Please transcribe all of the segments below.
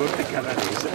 Corte Carrarese.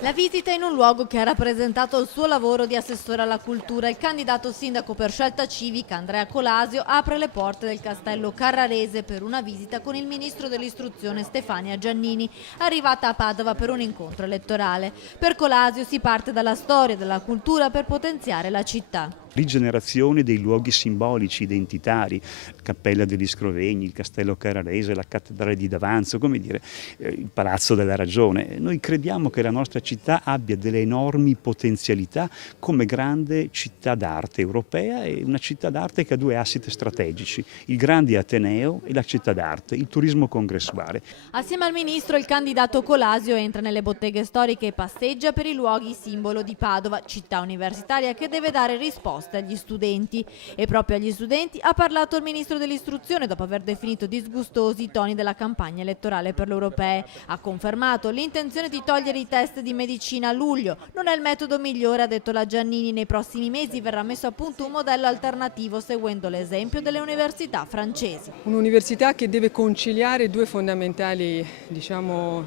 La visita in un luogo che ha rappresentato il suo lavoro di assessore alla cultura, il candidato sindaco per Scelta Civica Andrea Colasio apre le porte del castello Carrarese per una visita con il ministro dell'istruzione Stefania Giannini, arrivata a Padova per un incontro elettorale. Per Colasio si parte dalla storia e dalla cultura per potenziare la città. Rigenerazione dei luoghi simbolici, identitari, Cappella degli Scrovegni, il Castello Carrarese, la Cattedrale di Davanzo, come dire, il Palazzo della Ragione. Noi crediamo che la nostra città abbia delle enormi potenzialità come grande città d'arte europea e una città d'arte che ha due asset strategici, il grande Ateneo e la città d'arte, il turismo congressuale. Assieme al ministro il candidato Colasio entra nelle botteghe storiche e passeggia per i luoghi simbolo di Padova, città universitaria che deve dare risposte agli studenti. E proprio agli studenti ha parlato il ministro dell'istruzione dopo aver definito disgustosi i toni della campagna elettorale per le europee. Ha confermato l'intenzione di togliere i test di medicina a luglio. Non è il metodo migliore, ha detto la Giannini. Nei prossimi mesi verrà messo a punto un modello alternativo seguendo l'esempio delle università francesi. Un'università che deve conciliare due fondamentali,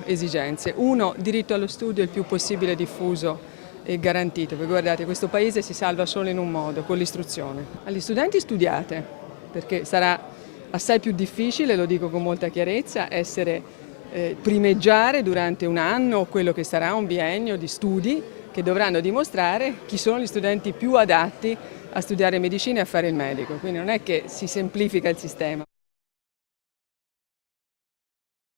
esigenze. Uno, diritto allo studio il più possibile diffuso e garantito, perché guardate, questo paese si salva solo in un modo, con l'istruzione. Agli studenti studiate, perché sarà assai più difficile, lo dico con molta chiarezza, primeggiare durante un anno quello che sarà un biennio di studi che dovranno dimostrare chi sono gli studenti più adatti a studiare medicina e a fare il medico, quindi non è che si semplifica il sistema.